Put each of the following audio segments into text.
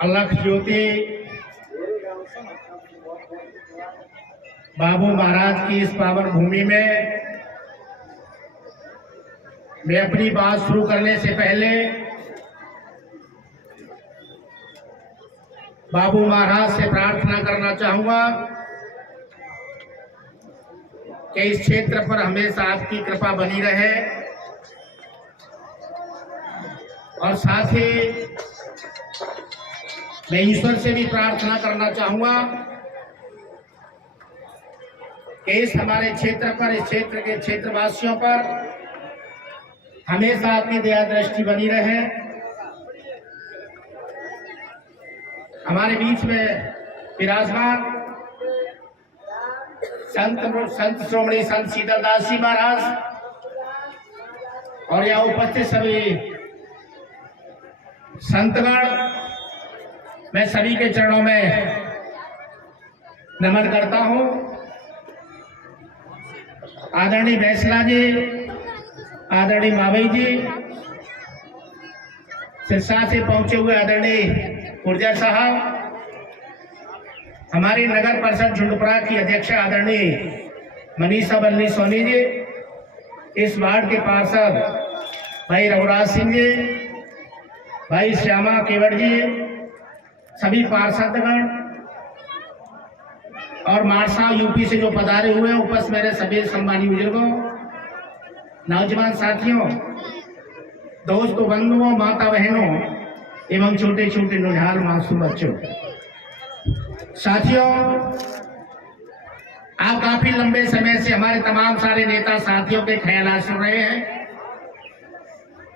अलख ज्योति बाबू महाराज की इस पावन भूमि में मैं अपनी बात शुरू करने से पहले बाबू महाराज से प्रार्थना करना चाहूंगा कि इस क्षेत्र पर हमेशा आपकी कृपा बनी रहे और साथ ही मैं ईश्वर से भी प्रार्थना करना चाहूंगा कि इस हमारे क्षेत्र पर, इस क्षेत्र के क्षेत्रवासियों पर हमेशा आपकी दया दृष्टि बनी रहे। हमारे बीच में विराजमान संत श्रोमणी संत शीतलदास जी महाराज और यहाँ उपस्थित सभी संतगण, मैं सभी के चरणों में नमन करता हूँ। आदरणीय बैसला जी, आदरणीय मावई जी, सिरसा से पहुंचे हुए आदरणीय ऊर्जा साहब, हमारी नगर परिषद झुंडपुरा की अध्यक्ष आदरणीय मनीषा बल्ली सोनी जी, इस वार्ड के पार्षद भाई रघुराज सिंह जी, भाई श्यामा केवट जी, सभी पार्षदगण और मारसा यूपी से जो पधारे हुए उपस्थित मेरे सभी सम्मानीय बुजुर्गों, नौजवान साथियों, दोस्तों, बंधुओं, माता बहनों एवं छोटे छोटे नुनहार मासूम बच्चों, साथियों, आप काफी लंबे समय से हमारे तमाम सारे नेता साथियों के ख्याल सुन रहे हैं।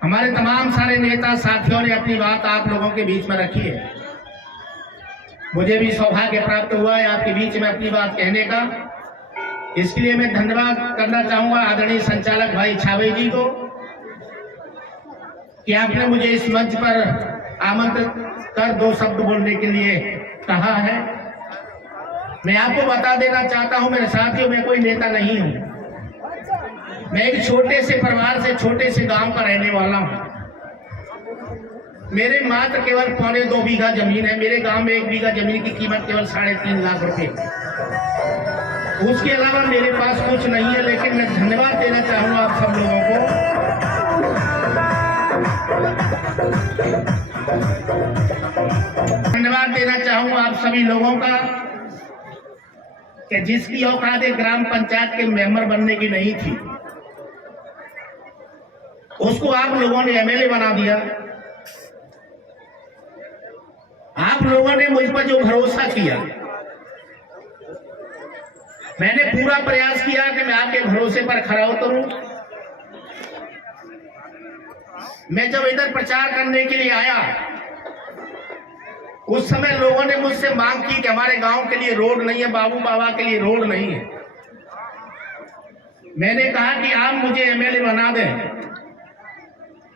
हमारे तमाम सारे नेता साथियों ने अपनी बात आप लोगों के बीच में रखी है। मुझे भी सौभाग्य प्राप्त हुआ है आपके बीच में अपनी बात कहने का। इसके लिए मैं धन्यवाद करना चाहूंगा आदरणीय संचालक भाई छावे जी को कि आपने मुझे इस मंच पर आमंत्रित कर दो शब्द बोलने के लिए कहा है। मैं आपको बता देना चाहता हूं मेरे साथियों, मैं कोई नेता नहीं हूं। मैं एक छोटे से परिवार से, छोटे से गांव का रहने वाला हूं। मेरे मात्र केवल 2.25 बीघा जमीन है। मेरे गांव में 1 बीघा जमीन की कीमत केवल 3.5 लाख रुपए। उसके अलावा मेरे पास कुछ नहीं है। लेकिन मैं धन्यवाद देना चाहूंगा आप सब लोगों को। धन्यवाद देना चाहूंगा आप सभी लोगों का कि जिसकी औकात ग्राम पंचायत के मेंबर बनने की नहीं थी, उसको आप लोगों ने एमएलए बना दिया। आप लोगों ने मुझ पर जो भरोसा किया, मैंने पूरा प्रयास किया कि मैं आपके भरोसे पर खरा उतरूं। मैं जब इधर प्रचार करने के लिए आया, उस समय लोगों ने मुझसे मांग की कि हमारे गांव के लिए रोड नहीं है, बाबू बाबा के लिए रोड नहीं है। मैंने कहा कि आप मुझे एमएलए बना दें,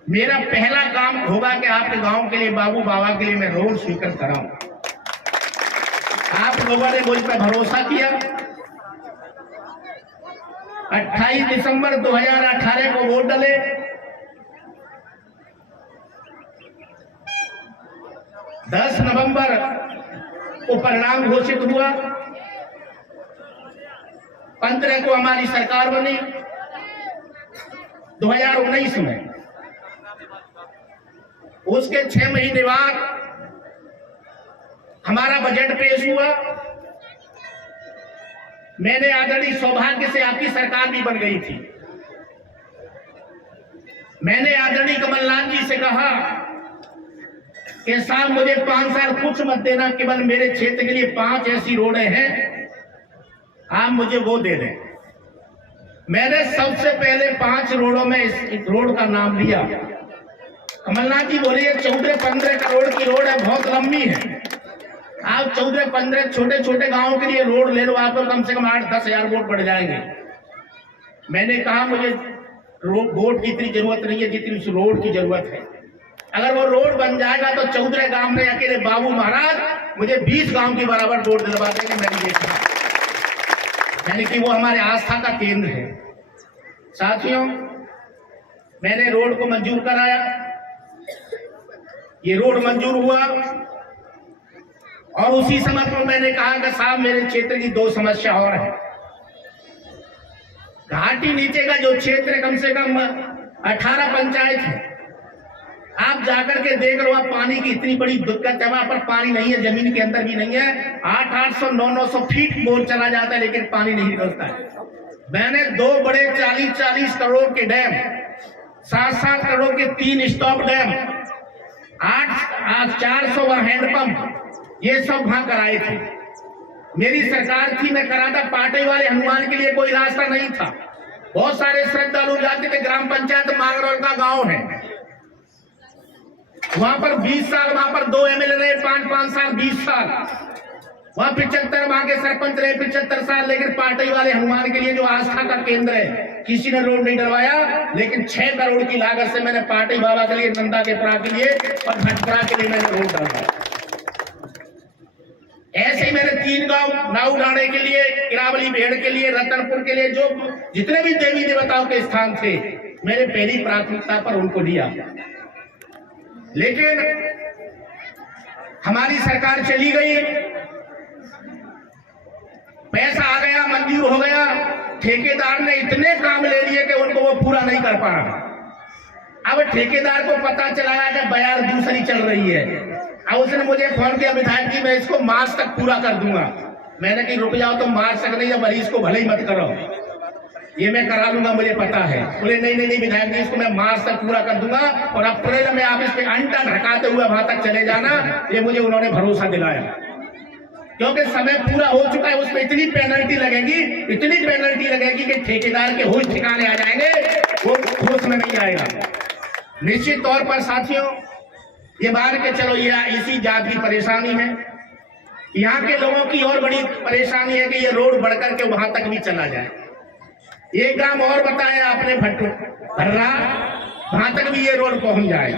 मेरा पहला काम होगा कि आपके गांव के लिए, बाबू बाबा के लिए मैं रोड स्वीकृत कराऊं। आप लोगों ने मुझ पर भरोसा किया। 28 दिसंबर 2018 को वोट डाले। 10 नवंबर को परिणाम घोषित हुआ। 15 को हमारी सरकार बनी। 2019 में उसके 6 महीने बाद हमारा बजट पेश हुआ। मैंने आदरणीय सौभाग्य से आपकी सरकार भी बन गई थी। मैंने आदरणीय कमलनाथ जी से कहा कि साहब मुझे 5 साल कुछ मत देना, केवल मेरे क्षेत्र के लिए 5 ऐसी रोडें हैं, आप मुझे वो दे दें। मैंने सबसे पहले 5 रोडों में इस रोड का नाम लिया। कमलनाथ जी बोले 14-15 करोड़ की रोड है, बहुत लंबी है। आप 14-15 छोटे छोटे गांवों के लिए रोड ले लो, आपको कम से कम 8-10 हजार वोट बढ़ जाएंगे। मैंने कहा मुझे वोट की इतनी जरूरत नहीं है जितनी उस रोड की जरूरत है। अगर वो रोड बन जाएगा तो 14 गांव में अकेले बाबू महाराज मुझे 20 गांव के बराबर वोट दिलवा देंगे। मैंने देखा, यानी कि वो हमारे आस्था का केंद्र है। साथियों, मैंने रोड को मंजूर कराया। ये रोड मंजूर हुआ। और उसी समय पर मैंने कहा कि साहब मेरे क्षेत्र की 2 समस्या और है। घाटी नीचे का जो क्षेत्र कम से कम 18 पंचायत है, आप जाकर के देख रहे हो, आप पानी की इतनी बड़ी दिक्कत है, वहां पर पानी नहीं है, जमीन के अंदर भी नहीं है। 800 900 फीट बोर चला जाता है लेकिन पानी नहीं निकलता है। मैंने 2 बड़े 40 करोड़ के डैम, 7 करोड़ के 3 स्टॉप डैम, 400 हैंडपंप, ये सब वहां कराए थे। मेरी सरकार थी, मैं करा था। पाटे वाले हनुमान के लिए कोई रास्ता नहीं था। बहुत सारे श्रद्धालु जाते थे। ग्राम पंचायत मांगरोल का गांव है, वहां पर 20 साल, वहां पर 2 एमएलए रहे, 5 साल, 20 साल, वहां 75, वहां के सरपंच रहे 75 साल। लेकिन पार्टी वाले हनुमान के लिए जो आस्था का केंद्र है, किसी ने रोड नहीं डलवाया। लेकिन 6 करोड़ की लागत से मैंने पार्टी बाबा के लिए, नंदा के प्रा के लिए और भटपरा के लिए मैंने रोड डलवाया। ऐसे ही मैंने 3 गांव, नाऊ ढाणे के लिए, किरावली भेड़ के लिए, रतनपुर के लिए, जो जितने भी देवी देवताओं के स्थान थे, मैंने पहली प्राथमिकता पर उनको दिया। लेकिन हमारी सरकार चली गई, पैसा आ गया, मंजूर हो गया, ठेकेदार ने इतने काम ले लिए कि उनको वो पूरा नहीं कर पा रहा। अब ठेकेदार को पता चला कि बयार दूसरी चल रही है। अब उसने मुझे फोन किया, विधायक जी मैं इसको मार्च तक पूरा कर दूंगा। मैंने कहा रुक जाओ, तो मार्च तक नहीं, भले इसको भले ही मत करो, ये मैं करा लूंगा, मुझे पता है। बोले नहीं विधायक जी, इसको मैं मार्च तक पूरा कर दूंगा और अप्रैल में आप इस पे अंटा ढकाते हुए वहां तक चले जाना। ये मुझे उन्होंने भरोसा दिलाया, क्योंकि समय पूरा हो चुका है। उसमें इतनी पेनल्टी लगेगी कि ठेकेदार के होश ठिकाने आ जाएंगे, वो होश में नहीं आएगा। निश्चित तौर पर साथियों, ये मान के चलो, ये इसी जात की परेशानी है। यहाँ के लोगों की और बड़ी परेशानी है कि ये रोड बढ़कर के वहां तक भी चला जाए। एक काम और बताया आपने, भर्रा, वहां तक भी ये रोड पहुंच जाए।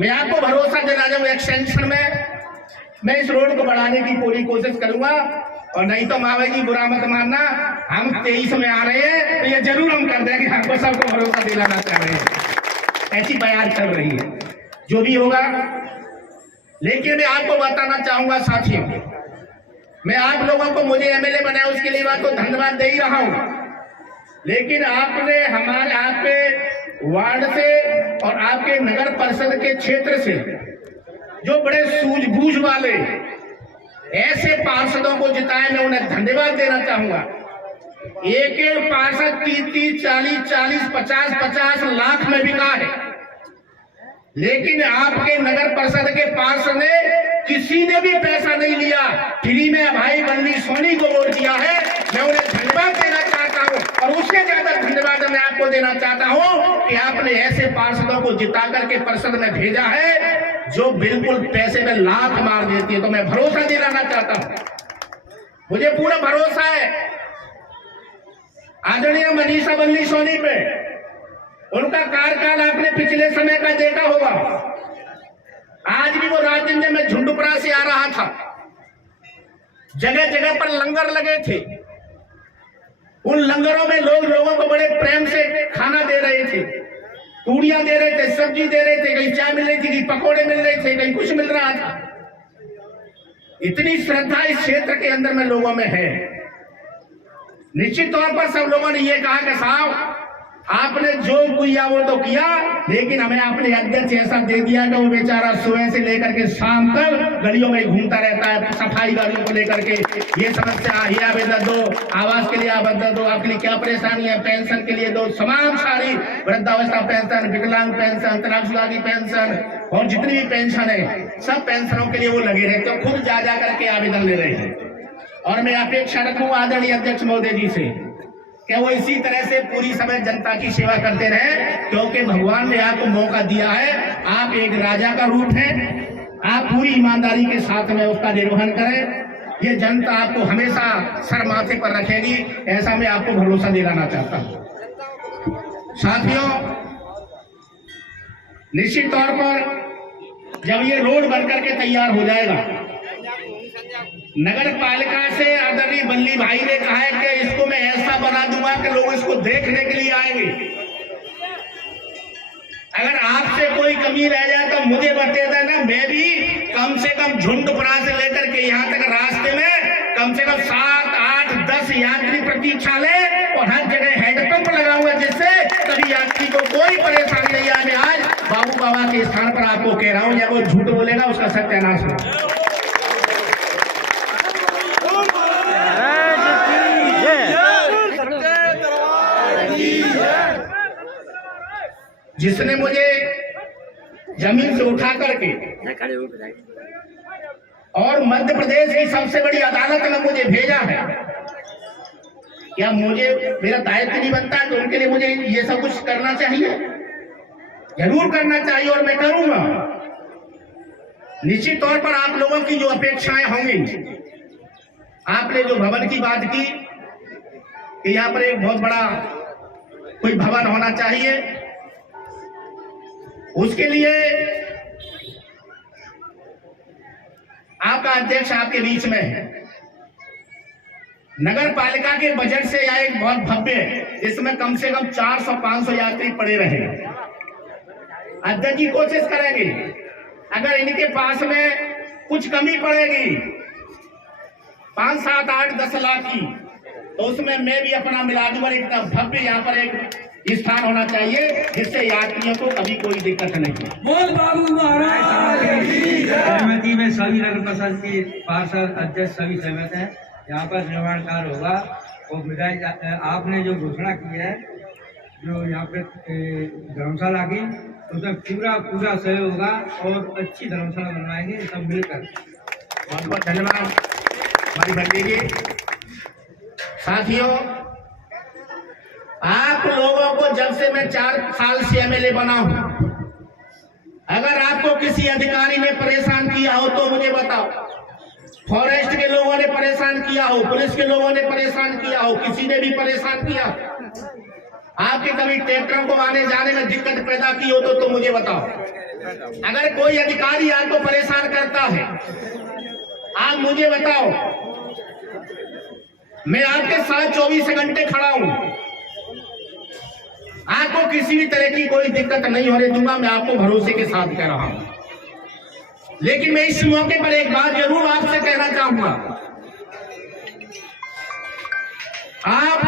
मैं आपको भरोसा दिला दूं, एक्सटेंशन में मैं इस रोड को बढ़ाने की पूरी कोशिश करूंगा। और नहीं तो मावे जी बुरा मत मानना, हम 23 में आ रहे हैं तो ये जरूर हम कर देंगे। हमको सबको भरोसा दिलाना चाह रहे हैं, ऐसी बयान चल रही है, जो भी होगा। लेकिन मैं आपको बताना चाहूंगा साथियों, मैं आप लोगों को, मुझे एमएलए बनाया उसके लिए बात तो धन्यवाद दे ही रहा हूं। लेकिन आपने आपके वार्ड से और आपके नगर परिषद के क्षेत्र से जो बड़े सूझबूझ वाले ऐसे पार्षदों को जिताए, मैं उन्हें धन्यवाद देना चाहूंगा। एक पार्षद 30, 40, 50 लाख में बिका है। लेकिन आपके नगर परिषद के पार्षद ने किसी ने भी पैसा नहीं लिया, फ्री में भाई बल्ली सोनी को वोट दिया है। मैं उन्हें धन्यवाद देना चाहता हूं और उससे ज्यादा धन्यवाद मैं आपको देना चाहता हूं कि आपने ऐसे पार्षदों को जिता करके परिषद में भेजा है जो बिल्कुल पैसे में लात मार देती है। तो मैं भरोसा दिलाना चाहता हूं, मुझे पूरा भरोसा है आदरणीय मनीषा बल्ली सोनी पे। उनका कार्यकाल आपने पिछले समय का देखा होगा। आज भी वो रात दिन में झुंडुपरा से आ रहा था, जगह जगह पर लंगर लगे थे। उन लंगरों में लोगों को बड़े प्रेम से खाना दे रहे थे, पूड़ियां दे रहे थे, सब्जी दे रहे थे, कहीं चाय मिल रही थी, कहीं पकौड़े मिल रहे थे, कहीं कुछ मिल रहा था। इतनी श्रद्धा इस क्षेत्र के अंदर में लोगों में है। निश्चित तौर पर सब लोगों ने ये कहा कि साहब आपने जो किया वो तो किया, लेकिन हमें आपने अध्यक्ष ऐसा दे दिया कि वो बेचारा सुबह से लेकर के शाम तक गलियों में घूमता रहता है, सफाई गाड़ियों को लेकर के। ये समस्या ये आवेदन दो, आवास के लिए आवेदन दो, आपके लिए क्या परेशानी है, पेंशन के लिए दो, तमाम सारी वृद्धावस्था पेंशन, विकलांग पेंशन, अंतर्राष्ट्रीय की पेंशन और जितनी भी पेंशन है, सब पेंशनों के लिए वो लगे रहते हैं, खुद जा करके आवेदन ले रहे हैं। और मैं अपेक्षा रखूं आदरणीय अध्यक्ष महोदय जी से कि वो इसी तरह से पूरी समय जनता की सेवा करते रहे, क्योंकि भगवान ने आपको मौका दिया है। आप एक राजा का रूप हैं, आप पूरी ईमानदारी के साथ में उसका निर्वहन करें। ये जनता आपको हमेशा सर माथे पर रखेगी, ऐसा मैं आपको भरोसा दिलाना चाहता हूं। साथियों, निश्चित तौर पर जब ये रोड बनकर के तैयार हो जाएगा, नगर पालिका से आदरणीय बल्ली भाई ने कहा है कि इसको मैं ऐसा बना दूंगा कि लोग इसको देखने के लिए आएंगे। अगर आपसे कोई कमी रह जाए तो मुझे बता देना, मैं भी कम से कम झुंडपुरा से लेकर के यहाँ तक रास्ते में कम से कम 7, 8, 10 यात्री प्रतीक्षा ले और हर जगह हैंडपंप लगाऊंगा, जिससे कभी यात्री को कोई परेशानी नहीं आए। मैं आज बाबू बाबा के स्थान पर आपको कह रहा हूँ, जब वो झूठ बोलेगा उसका सत्यानाश हो। जिसने मुझे जमीन से उठा करके और मध्य प्रदेश की सबसे बड़ी अदालत में मुझे भेजा है, क्या मुझे मेरा दायित्व नहीं बनता है? तो उनके लिए मुझे ये सब कुछ करना चाहिए, जरूर करना चाहिए और मैं करूंगा। निश्चित तौर पर आप लोगों की जो अपेक्षाएं होंगी, आपने जो भवन की बात की कि यहाँ पर एक बहुत बड़ा कोई भवन होना चाहिए, उसके लिए आपका अध्यक्ष आपके बीच में है। नगर पालिका के बजट से यह एक बहुत भव्य, इसमें कम से कम 400-500 यात्री पड़े रहे। अध्यक्ष जी कोशिश करेंगे, अगर इनके पास में कुछ कमी पड़ेगी 5, 7, 8, 10 लाख की, तो उसमें मैं भी अपना मिला दूंगा। इतना भव्य यहाँ पर एक स्थान होना चाहिए जिससे यात्रियों को कभी कोई दिक्कत नहीं हो। बोल बाबू महाराज की सहमति में सभी नगर परिषद के पार्षद अध्यक्ष सभी सहमत हैं। यहाँ पर निर्माण कार्य होगा और विधायक आपने जो घोषणा की है, जो यहाँ पे धर्मशाला की, उसमें पूरा सहयोग होगा और अच्छी धर्मशाला बनवाएंगे सब मिलकर। बहुत बहुत धन्यवाद हमारी बंदी जी। साथियों, आप लोगों को जब से मैं 4 साल से एमएलए बना हूं, अगर आपको किसी अधिकारी ने परेशान किया हो तो मुझे बताओ। फॉरेस्ट के लोगों ने परेशान किया हो, पुलिस के लोगों ने परेशान किया हो, किसी ने भी परेशान किया, आपके कभी ट्रैक्टरों को आने जाने में दिक्कत पैदा की हो तो मुझे बताओ। अगर कोई अधिकारी आपको परेशान करता है, आप मुझे बताओ, मैं आपके साथ 24 घंटे खड़ा हूं, आपको किसी भी तरह की कोई दिक्कत नहीं होने दूंगा। मैं आपको भरोसे के साथ कह रहा हूं। लेकिन मैं इस मौके पर एक बात जरूर आपसे कहना चाहूंगा। आप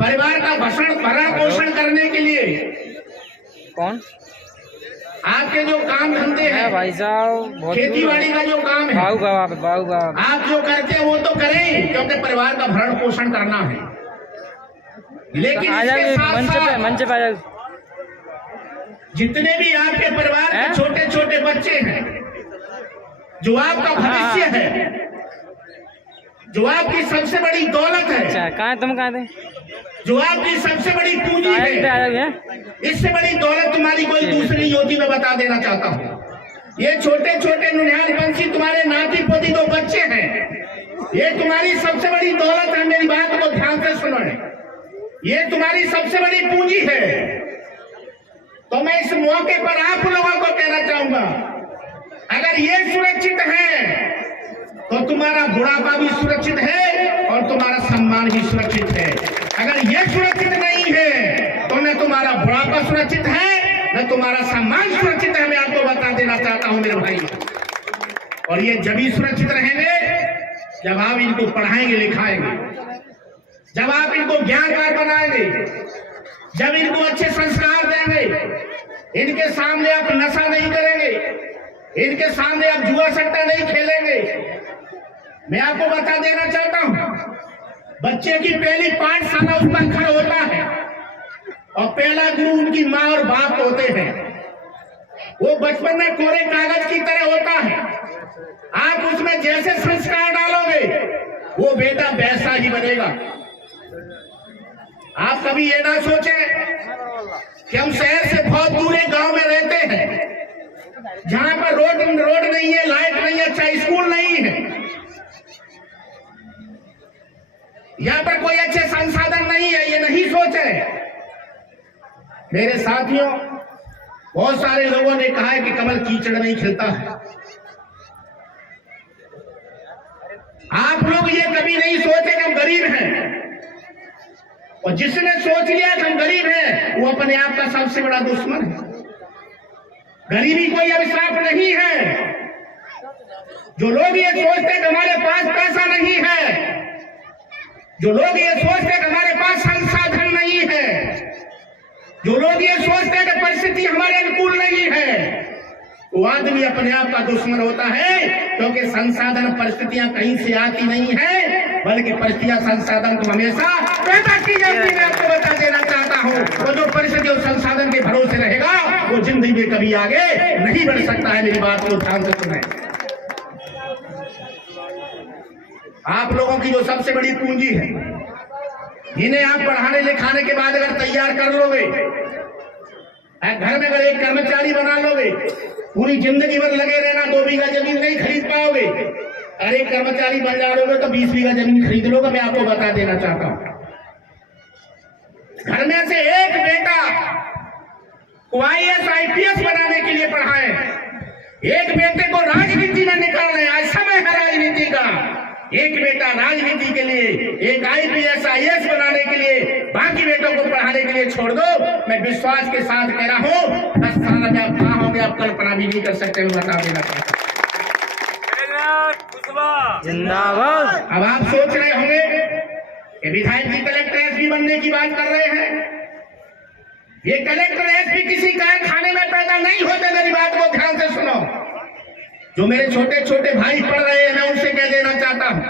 परिवार का भरण पोषण करने के लिए कौन आपके जो काम धंधे हैं भाई साहब, खेती बाड़ी का जो काम है, बाबू आप जो करते हैं वो तो करें, क्योंकि परिवार का भरण पोषण करना है। लेकिन इसके साथ मंच पे जितने भी आपके परिवार के छोटे छोटे बच्चे हैं, जो आपका भविष्य है, जो आपकी सबसे बड़ी दौलत है, कहाँ थे जो आपकी सबसे बड़ी पूंजी है, इससे बड़ी दौलत तुम्हारी कोई दूसरी योगी में बता देना चाहता हूँ। ये छोटे छोटे नुनिहाल पंछी तुम्हारे नाती पोती 2 बच्चे हैं, ये तुम्हारी सबसे बड़ी दौलत है। मेरी बात को ध्यान से सुनो, ये तुम्हारी सबसे बड़ी पूंजी है। तो मैं इस मौके पर आप लोगों को कहना चाहूंगा, अगर ये सुरक्षित है तो तुम्हारा बुढ़ापा भी सुरक्षित है और तुम्हारा सम्मान भी सुरक्षित है। अगर ये सुरक्षित नहीं है तो न तुम्हारा बुढ़ापा सुरक्षित है, न तुम्हारा सम्मान सुरक्षित है। मैं आपको बता देना चाहता हूं मेरे भाई। और ये जब ही सुरक्षित रहेंगे जब आप इनको पढ़ाएंगे लिखाएंगे, जब आप इनको ज्ञानवान बनाएंगे, जब इनको अच्छे संस्कार देंगे, इनके सामने आप नशा नहीं करेंगे, इनके सामने आप जुआ सट्टा नहीं खेलेंगे। मैं आपको बता देना चाहता हूं, बच्चे की पहली पाठशाला उस पर खड़ा होता है और पहला गुरु उनकी माँ और बाप होते हैं। वो बचपन में कोरे कागज की तरह होता है, आप उसमें जैसे संस्कार डालोगे वो बेटा वैसा ही बनेगा। आप कभी ये ना सोचें कि हम शहर से बहुत दूर एक गांव में रहते हैं, जहां पर रोड नहीं है, लाइट नहीं है, अच्छा स्कूल नहीं है, यहाँ पर कोई अच्छे संसाधन नहीं है, ये नहीं सोचे। मेरे साथियों, बहुत सारे लोगों ने कहा है कि कमल कीचड़ नहीं खिलता है। आप लोग ये कभी नहीं सोचे कि हम गरीब हैं, और जिसने सोच लिया कि हम गरीब हैं, वो अपने आप का सबसे बड़ा दुश्मन है। गरीबी कोई अभिशाप नहीं है। जो लोग ये सोचते हैं कि हमारे पास पैसा नहीं है, जो लोग ये सोचते हैं कि हमारे पास संसाधन नहीं है, जो लोग ये सोचते हैं कि परिस्थिति हमारे अनुकूल नहीं है, वो आदमी अपने आप का दुश्मन होता है। क्योंकि संसाधन परिस्थितियां कहीं से आती नहीं है, बल्कि परिस्थितियां संसाधन को हमेशा पैदा की जाती है। मैं आपको बता देना चाहता हूँ, वो जो परिस्थिति और संसाधन के भरोसे रहेगा, वो जिंदगी में कभी आगे नहीं बढ़ सकता है। मेरी बात को ध्यान से सुने। आप लोगों की जो सबसे बड़ी पूंजी है, जिन्हें आप पढ़ाने लिखाने के बाद अगर तैयार कर लोगे, घर में अगर एक कर्मचारी बना लोगे, पूरी जिंदगी भर लगे रहना, 2 बीघा जमीन नहीं खरीद पाओगे। अरे एक कर्मचारी बन जाओगे तो 20 बीघा जमीन खरीद लोगे। मैं आपको बता देना चाहता हूं, घर में से एक बेटा को IAS IPS बनाने के लिए पढ़ाए, एक बेटे को राजनीति में निकालने, आज समय है राजनीति का। एक बेटा राजनीति के लिए, एक IPS IAS बनाने के लिए, बाकी बेटों को पढ़ाने के लिए छोड़ दो। मैं विश्वास के साथ कह रहा हूं, 10 साल में आप कहां होंगे, आप कल्पना भी नहीं कर सकते। मैं बता देना चाहता हूं। जिंदाबाद। अब आप सोच रहे होंगे कि विधायक जी कलेक्टर SP बनने की बात कर रहे हैं। ये कलेक्टर SP किसी कारखाने में पैदा नहीं होते। मेरी बात को ध्यान से सुनो। जो मेरे छोटे छोटे भाई पढ़ रहे हैं, मैं उनसे कह देना चाहता हूं,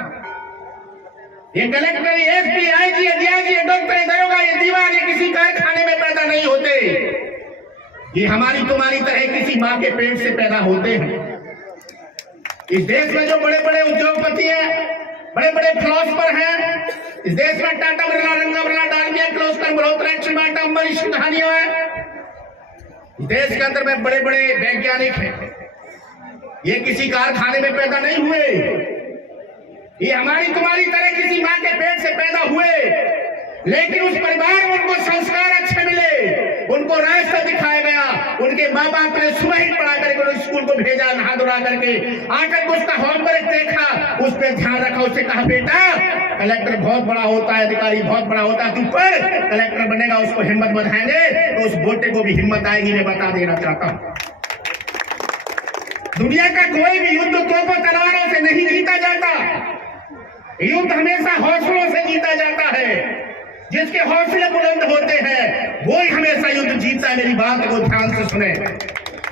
ये collector, SP, IG, DIG, doctor, दरोगा, ये दीवान, ये किसी कारखाने में पैदा नहीं होते। ये हमारी तुम्हारी तरह किसी माँ के पेट से पैदा होते हैं। इस देश में जो बड़े बड़े उद्योगपति हैं, बड़े बड़े फिलोसफर हैं, इस देश में टाटा बिरला, रंगा बिरला, डालमिया क्लोस्कर, मल्होत्रा, चिमाटा, अंबानी, सिंघानिया है। इस देश के अंदर में बड़े बड़े वैज्ञानिक हैं। ये किसी कारखाने में पैदा नहीं हुए। ये हमारी तुम्हारी तरह किसी माँ के पेट से पैदा हुए, लेकिन उस परिवार में उनको संस्कार अच्छे मिले, उनको रास्ता दिखाया गया। उनके माँ बाप ने सुबह ही पढ़ा करके स्कूल को भेजा, नहा धुला करके, आकर उसका होमवर्क देखा, उस पर ध्यान रखा, उससे कहा बेटा कलेक्टर बहुत बड़ा होता है, अधिकारी बहुत बड़ा होता है, तू पर कलेक्टर बनेगा, उसको हिम्मत बढ़ाएंगे तो उस बेटे को भी हिम्मत आएगी। मैं बता देना चाहता हूँ, दुनिया का कोई भी युद्ध तोपों तलवारों से नहीं जीता जाता। युद्ध हमेशा हौसलों से जीता जाता है। जिसके हौसले बुलंद होते हैं वो ही हमेशा युद्ध जीतता है। मेरी बात को ध्यान से सुने।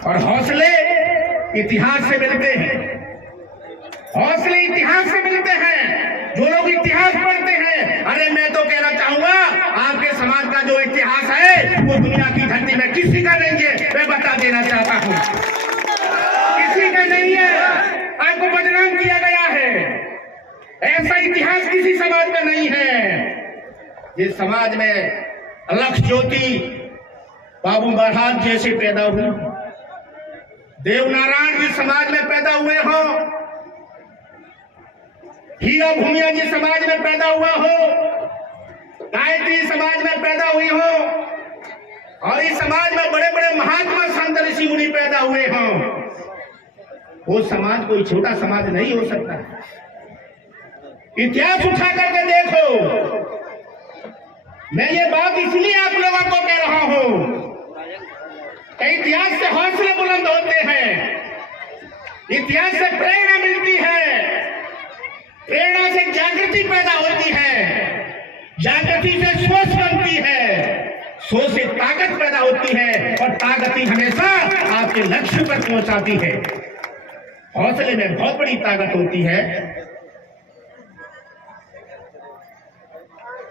और हौसले इतिहास से मिलते हैं, हौसले इतिहास से मिलते हैं। जो लोग इतिहास पढ़ते हैं, अरे मैं तो कहना चाहूंगा, आपके समाज का जो इतिहास है वो दुनिया की धरती में किसी का नहीं है। मैं बता देना चाहता हूं, किसी का नहीं है। आपको बदनाम किया गया है। ऐसा इतिहास किसी समाज का नहीं है। जिस समाज में लक्ष्य ज्योति बाबू महाराज जैसे पैदा हुए, देवनारायण जिस समाज में पैदा हुए हो, हीरा भूमिया जिस समाज में पैदा हुआ हो, गायत्री समाज में पैदा हुई हो, और इस समाज में बड़े बड़े महात्मा संत ऋषि मुनि पैदा हुए हों, वो समाज कोई छोटा समाज नहीं हो सकता। इतिहास उठा करके देखो। मैं ये बात इसलिए आप लोगों को कह रहा हूं कि इतिहास से हौसले बुलंद होते हैं, इतिहास से प्रेरणा मिलती है, प्रेरणा से जागृति पैदा होती है, जागृति से सोच बनती है, सोच से ताकत पैदा होती है, और ताकत ही हमेशा आपके लक्ष्य पर पहुंचाती है। हौसले में बहुत बड़ी ताकत होती है।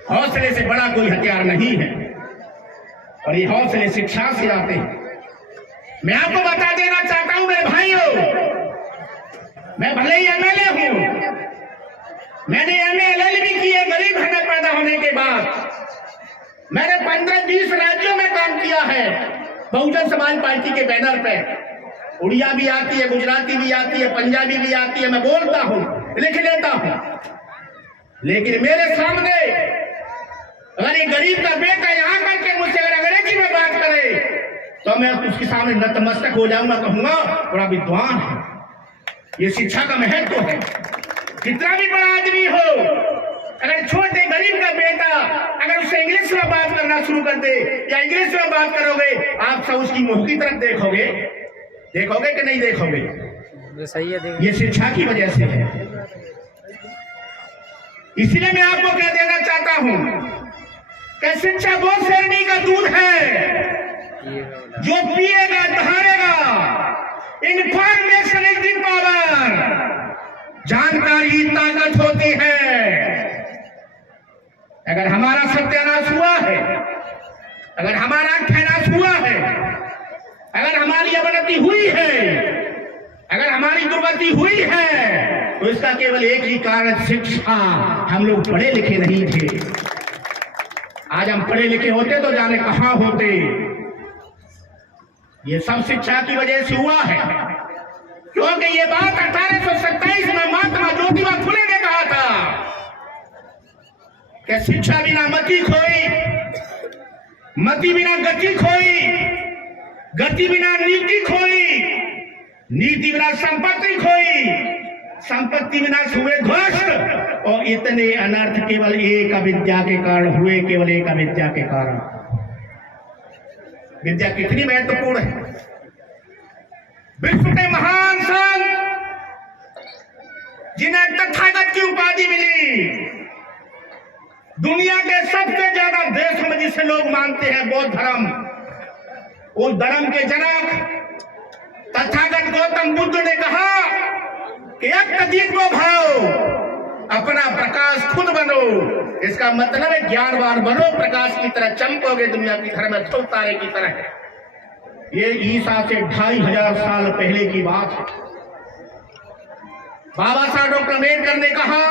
हौसले से बड़ा कोई हथियार नहीं है, और ये हौसले शिक्षा से आते हैं। मैं आपको बता देना चाहता हूं मेरे भाइयों, मैं भले ही MLA हूं, मैंने MA LLB की है गरीब घर में पैदा होने के बाद। मैंने 15-20 राज्यों में काम किया है बहुजन समाज पार्टी के बैनर पे। उड़िया भी आती है, गुजराती भी आती है, पंजाबी भी आती है, मैं बोलता हूं, लिख लेता हूं। लेकिन मेरे सामने अगर ये गरीब का बेटा यहां करके मुझसे अगर अंग्रेजी में बात करे तो मैं उसके सामने नतमस्तक हो जाऊंगा, कहूंगा बड़ा विद्वान है। ये शिक्षा का महत्व है। कितना भी बड़ा आदमी हो, अगर छोटे गरीब का बेटा अगर उससे इंग्लिश में बात करना शुरू कर दे या इंग्लिश में बात करोगे, आप सब उसकी मुंह की तरफ देखोगे कि नहीं देखोगे? सही है। ये शिक्षा की वजह से है। इसलिए मैं आपको कह देना चाहता हूं कि शिक्षा वो शेरनी का दूध है जो पिएगा दहाड़ेगा। Information is the power. जानकारी ताकत होती है। अगर हमारा सत्यानाश हुआ है, अगर हमारा अट्ठानाश हुआ है, अगर हमारी अवनति हुई है, अगर हमारी दुर्गति हुई है, तो इसका केवल एक ही कारण शिक्षा। हम लोग पढ़े लिखे नहीं थे। आज हम पढ़े लिखे होते तो जाने कहां होते। ये सब शिक्षा की वजह से हुआ है, क्योंकि ये बात 1827 में महात्मा ज्योतिबा फुले ने कहा था कि शिक्षा बिना मति खोई, मति बिना गति खोई, गति बिना नीति खोई, नीति बिना संपत्ति खोई, संपत्ति बिना हुए ध्वस्त। और इतने अनर्थ केवल एक अविद्या के कारण हुए, केवल एक अविद्या के कारण। विद्या कितनी महत्वपूर्ण है। विश्व के महान संत जिन्हें तथागत की उपाधि मिली, दुनिया के सबसे ज्यादा देशों में जिसे लोग मानते हैं बौद्ध धर्म, उस धर्म के जनक तथागत गौतम बुद्ध ने कहा कि अत्यधिको भाव, अपना प्रकाश खुद बनो। इसका मतलब है ज्ञानवान बनो, प्रकाश की तरह चमकोगे दुनिया की धर्म में, ध्रुव तारे की तरह। ये ईसा से 2500 साल पहले की बात है। बाबा साहब डॉक्टर अम्बेडकर ने कहा,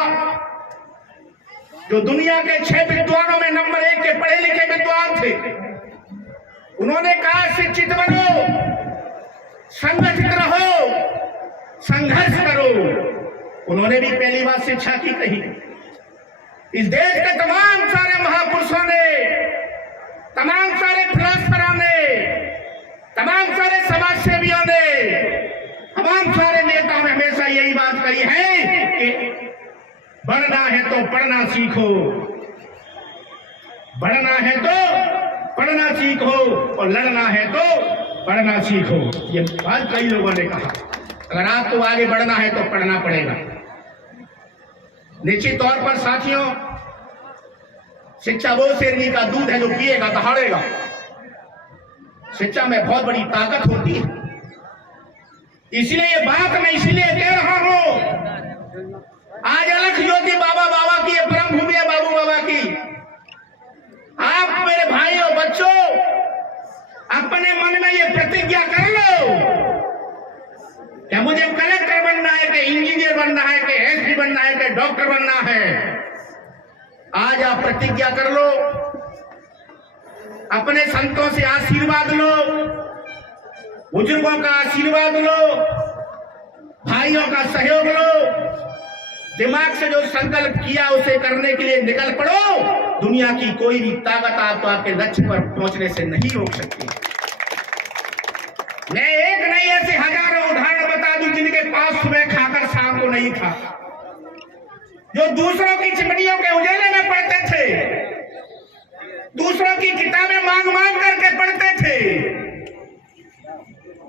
जो दुनिया के 6 विद्वानों में नंबर 1 के पढ़े लिखे विद्वान थे, उन्होंने कहा शिक्षित बनो, संगठित रहो, संघर्ष करो। उन्होंने भी पहली बात शिक्षा की कही। इस देश के तमाम सारे महापुरुषों ने, तमाम सारे फिलोसफरों ने, तमाम सारे समाज सेवियों ने, तमाम सारे नेताओं ने हमेशा यही बात कही है कि बढ़ना है तो पढ़ना सीखो, बढ़ना है तो पढ़ना सीखो, और लड़ना है तो पढ़ना सीखो। ये बात कई लोगों ने कहा। अगर आपको आगे बढ़ना है तो पढ़ना पड़ेगा। निश्चित तौर पर साथियों, शिक्षा वो शेरनी का दूध है जो पिएगा दहाड़ेगा। शिक्षा में बहुत बड़ी ताकत होती है। इसलिए ये बात मैं इसलिए कह रहा हूं, आज अलख ज्योति बाबा की ये परम भूमि है, बाबू बाबा की। आप मेरे भाई और बच्चों अपने मन में ये प्रतिज्ञा कर लो कि मुझे कलेक्टर बनना है, कि इंजीनियर बनना है, कि एसपी बनना है, कि डॉक्टर बनना है। आज आप प्रतिज्ञा कर लो, अपने संतों से आशीर्वाद लो, बुजुर्गों का आशीर्वाद लो, भाइयों का सहयोग लो। दिमाग से जो संकल्प किया उसे करने के लिए निकल पड़ो। दुनिया की कोई भी ताकत आपको आपके लक्ष्य पर पहुंचने से नहीं रोक सकती। मैं एक नहीं ऐसे हजारों उदाहरण बता दूं जिनके पास सुबह खाकर शाम को नहीं था, जो दूसरों की चिमनियों के उजाले में पढ़ते थे, दूसरों की किताबें मांग मांग करके पढ़ते थे।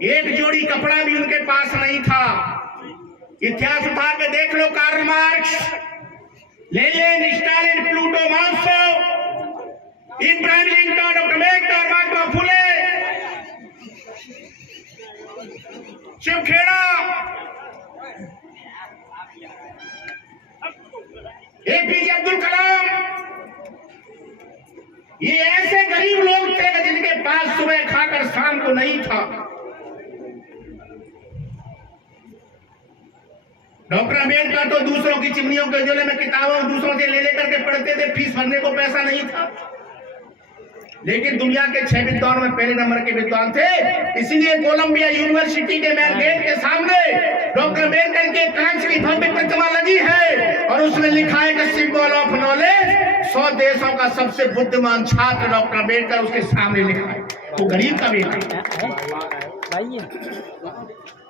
एक जोड़ी कपड़ा भी उनके पास नहीं था। इतिहास उठा के देख लो, Karl Marx, Lenin, Stalin, Pluto, मार्क्सो, Ibrahim Lincoln, doctor Ambedkar, Mahatma Phule, Shivkhera, APJ Abdul Kalam, ये ऐसे गरीब लोग थे जिनके पास सुबह खाकर शाम को नहीं था। डॉक्टर अम्बेडकर तो दूसरों की चिमनियों के उजाले में किताबों दूसरों से ले लेकर के पढ़ते थे, फीस भरने को पैसा नहीं था। लेकिन दुनिया के 6 विद्वानों में पहले नंबर के विद्वान थे। इसीलिए कोलंबिया यूनिवर्सिटी के मेन गेट के सामने डॉक्टर अम्बेडकर के कांच की भव्य प्रतिमा लगी है, और उसमें लिखा है कि सिंबल ऑफ नॉलेज, 100 देशों का सबसे बुद्धिमान छात्र डॉक्टर अम्बेडकर, उसके सामने लिखा है। वो गरीब का बेटा।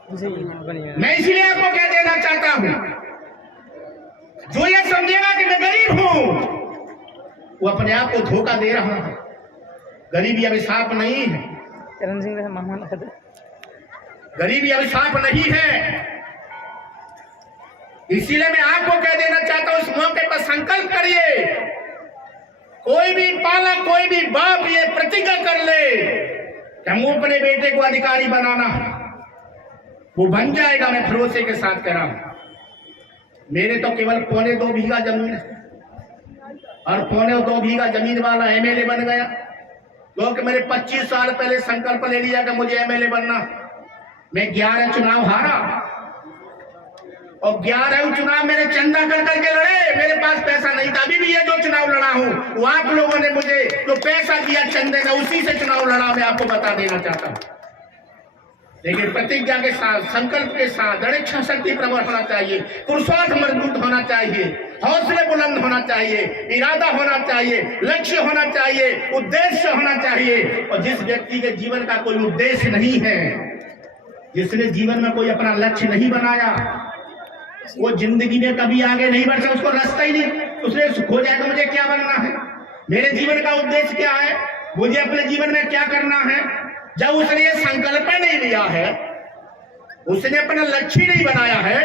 मैं इसलिए आपको क्या देना चाहता हूं, जो ये समझेगा कि मैं गरीब हूं, वो अपने आप को धोखा दे रहा है। गरीबी अभिशाप नहीं है, चरण सिंह वैसे मामा लगता है। गरीबी अभिशाप नहीं है। इसीलिए मैं आपको कह देना चाहता हूं, इस मौके पर संकल्प करिए, कोई भी पालक, कोई भी बाप ये प्रतिज्ञा कर ले कि हम अपने बेटे को अधिकारी बनाना है, वो बन जाएगा। मैं भरोसे के साथ कह रहा हूं। मेरे तो केवल 2.25 बीघा जमीन है और 2.25 बीघा जमीन वाला एमएलए बन गया, क्योंकि मैंने 25 साल पहले संकल्प ले लिया कि मुझे एमएलए बनना। मैं 11 चुनाव हारा और 11 चुनाव मैंने चंदा कर करके लड़े। मेरे पास पैसा नहीं था, अभी भी ये जो चुनाव लड़ा हूं वो आप लोगों ने मुझे जो पैसा दिया चंदे का, उसी से चुनाव लड़ा। मैं आपको बता देना चाहता हूं, लेकिन प्रतिज्ञा के साथ, संकल्प के साथ, दृढ़ इच्छा शक्ति प्रबल होना चाहिए, पुरुषार्थ मजबूत होना चाहिए, हौसले बुलंद होना चाहिए, इरादा होना चाहिए, लक्ष्य होना चाहिए, उद्देश्य होना चाहिए। और जिस व्यक्ति के जीवन का कोई उद्देश्य नहीं है, जिसने जीवन में कोई अपना लक्ष्य नहीं बनाया, वो जिंदगी में कभी आगे नहीं बढ़ सकता। उसको रास्ता ही नहीं, उसने खो जाएगा मुझे क्या बनना है, मेरे जीवन का उद्देश्य क्या है, मुझे अपने जीवन में क्या करना है। जब उसने ये संकल्प नहीं लिया है, उसने अपना लक्ष्य नहीं बनाया है,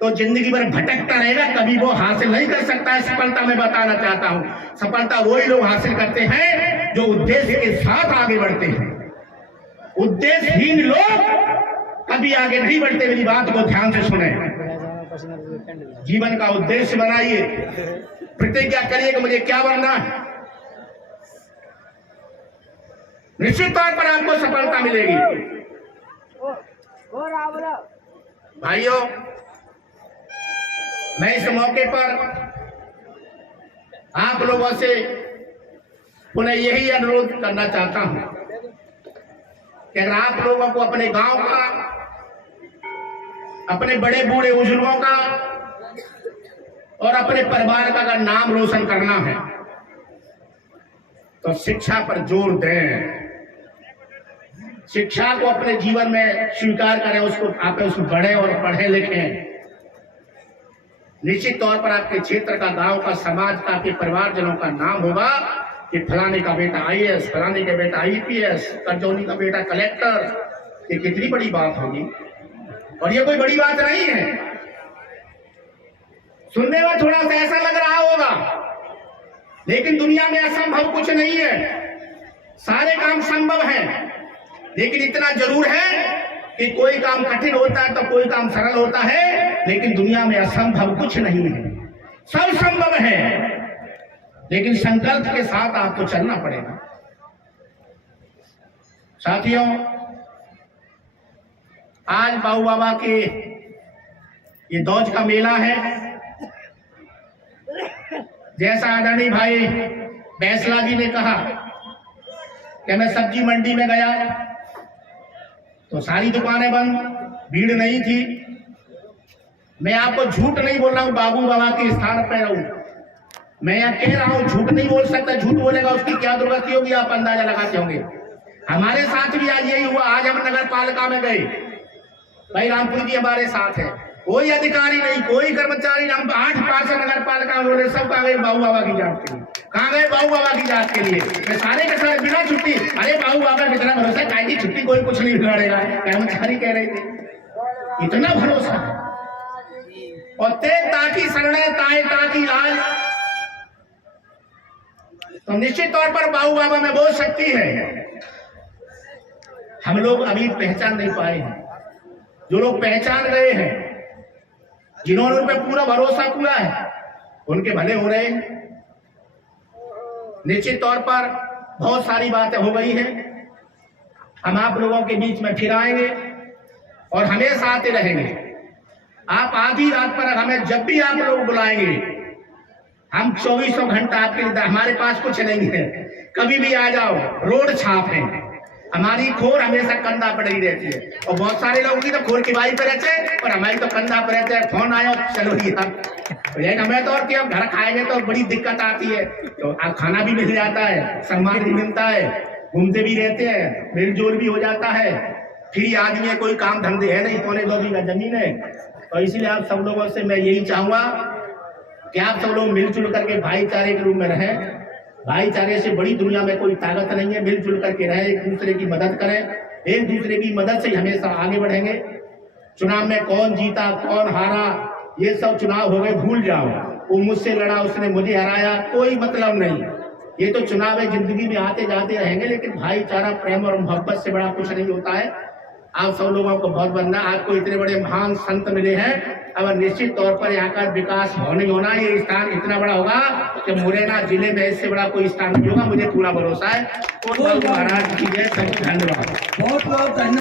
तो जिंदगी भर भटकता रहेगा, कभी वो हासिल नहीं कर सकता है सफलता। मैं बताना चाहता हूं, सफलता वही लोग हासिल करते हैं जो उद्देश्य के साथ आगे बढ़ते हैं। उद्देश्यहीन लोग कभी आगे नहीं बढ़ते। मेरी बात को ध्यान से सुने, जीवन का उद्देश्य बनाइए, प्रतिज्ञा करिए कि मुझे क्या बनना है। निश्चित तौर पर आपको सफलता मिलेगी। भाइयों, मैं इस मौके पर आप लोगों से पुनः यही अनुरोध करना चाहता हूं कि अगर आप लोगों को अपने गांव का, अपने बड़े बूढ़े बुजुर्गों का और अपने परिवार का अगर नाम रोशन करना है, तो शिक्षा पर जोर दें। शिक्षा को अपने जीवन में स्वीकार करें, उसको बढ़े और पढ़े लिखें। निश्चित तौर पर आपके क्षेत्र का, गांव का, समाज का, आपके परिवारजनों का नाम होगा कि फलाने का बेटा आईएएस, फलाने का बेटा आईपीएस, करजौनी का बेटा कलेक्टर। ये कितनी बड़ी बात होगी, और ये कोई बड़ी बात नहीं है। सुनने में थोड़ा सा ऐसा लग रहा होगा, लेकिन दुनिया में असंभव कुछ नहीं है, सारे काम संभव हैं। लेकिन इतना जरूर है कि कोई काम कठिन होता है तो कोई काम सरल होता है, लेकिन दुनिया में असंभव कुछ नहीं है, सब संभव है। लेकिन संकल्प के साथ आपको चलना पड़ेगा। साथियों, आज बाबू बाबा के ये दौज का मेला है। जैसा आदरणीय भाई बैसला जी ने कहा कि मैं सब्जी मंडी में गया तो सारी दुकानें बंद, भीड़ नहीं थी। मैं आपको झूठ नहीं बोल रहा हूं, बाबू बाबा के स्थान पर रहूं, मैं यहाँ कह रहा हूं, झूठ नहीं बोल सकता। झूठ बोलेगा उसकी क्या दुर्गति होगी, आप अंदाजा लगाते होंगे। हमारे साथ भी आज यही हुआ। आज हम नगर पालिका में गए, भाई रामपुर जी हमारे साथ है, कोई अधिकारी नहीं, कोई कर्मचारी नहीं। हम 8 पार्षद नगर पालिका में सब कहा गए बाबू बाबा की जांच के लिए। कहाँ गए बाबू बाबा की जांच के लिए? मैं सारे के सारे बिना छुट्टी, अरे बाबू बाबा कितना भरोसा, कायदी छुट्टी कोई कुछ नहीं बिगाड़ेगा, कर्मचारी कह रहे थे, इतना भरोसा। और ते ताकि शरणे ताए ताकि लाज, तो निश्चित तौर पर बाबू बाबा में बहुत शक्ति है। हम लोग अभी पहचान नहीं पाए हैं। जो लोग पहचान गए हैं, जिन्होंने उन पर पूरा भरोसा किया है, उनके भले हो रहे हैं। निश्चित तौर पर बहुत सारी बातें हो गई हैं। हम आप लोगों के बीच में फिर आएंगे और हमेशा आते रहेंगे। आप आधी रात पर हमें जब भी आप लोग बुलाएंगे, हम 24 घंटा आपके लिए, हमारे पास कुछ नहीं है, कभी भी आ जाओ। रोड छाप है, हमारी खोर हमेशा कंधा पर ही रहती है। और बहुत सारे लोगों की तो खोर की बाई पर रहते हैं और हमारी तो कंधा पर रहते हैं। फोन आया चलो यार, हमें तो और क्या, घर खाएंगे तो बड़ी दिक्कत आती है। तो आप खाना भी मिल जाता है, सम्मान भी मिलता है, घूमते भी रहते हैं, मेलजोल भी हो जाता है। फ्री आदमी है, कोई काम धंधे है नहीं, 2.25 बीघा जमीन है। तो इसलिए आप सब लोगों से मैं यही चाहूंगा कि आप सब लोग मिलजुल करके भाईचारे के रूप में रहें। भाईचारे से बड़ी दुनिया में कोई ताकत नहीं है। मिलजुल करके रहें, एक दूसरे की मदद करें, एक दूसरे की मदद से ही हमेशा आगे बढ़ेंगे। चुनाव में कौन जीता कौन हारा ये सब चुनाव हो गए, भूल जाओ। वो मुझसे लड़ा, उसने मुझे हराया, कोई मतलब नहीं। ये तो चुनाव है, जिंदगी में आते जाते रहेंगे, लेकिन भाईचारा प्रेम और मोहब्बत से बड़ा कुछ नहीं होता है। आप सब लोगों को बहुत बंदा, आपको इतने बड़े महान संत मिले हैं। अब निश्चित तौर पर यहाँ का विकास होने होना, ये स्थान इतना बड़ा होगा कि मुरैना जिले में इससे बड़ा कोई स्थान नहीं होगा, मुझे पूरा भरोसा है। और महाराज की जय, धन्यवाद। बहुत बहुत धन्यवाद।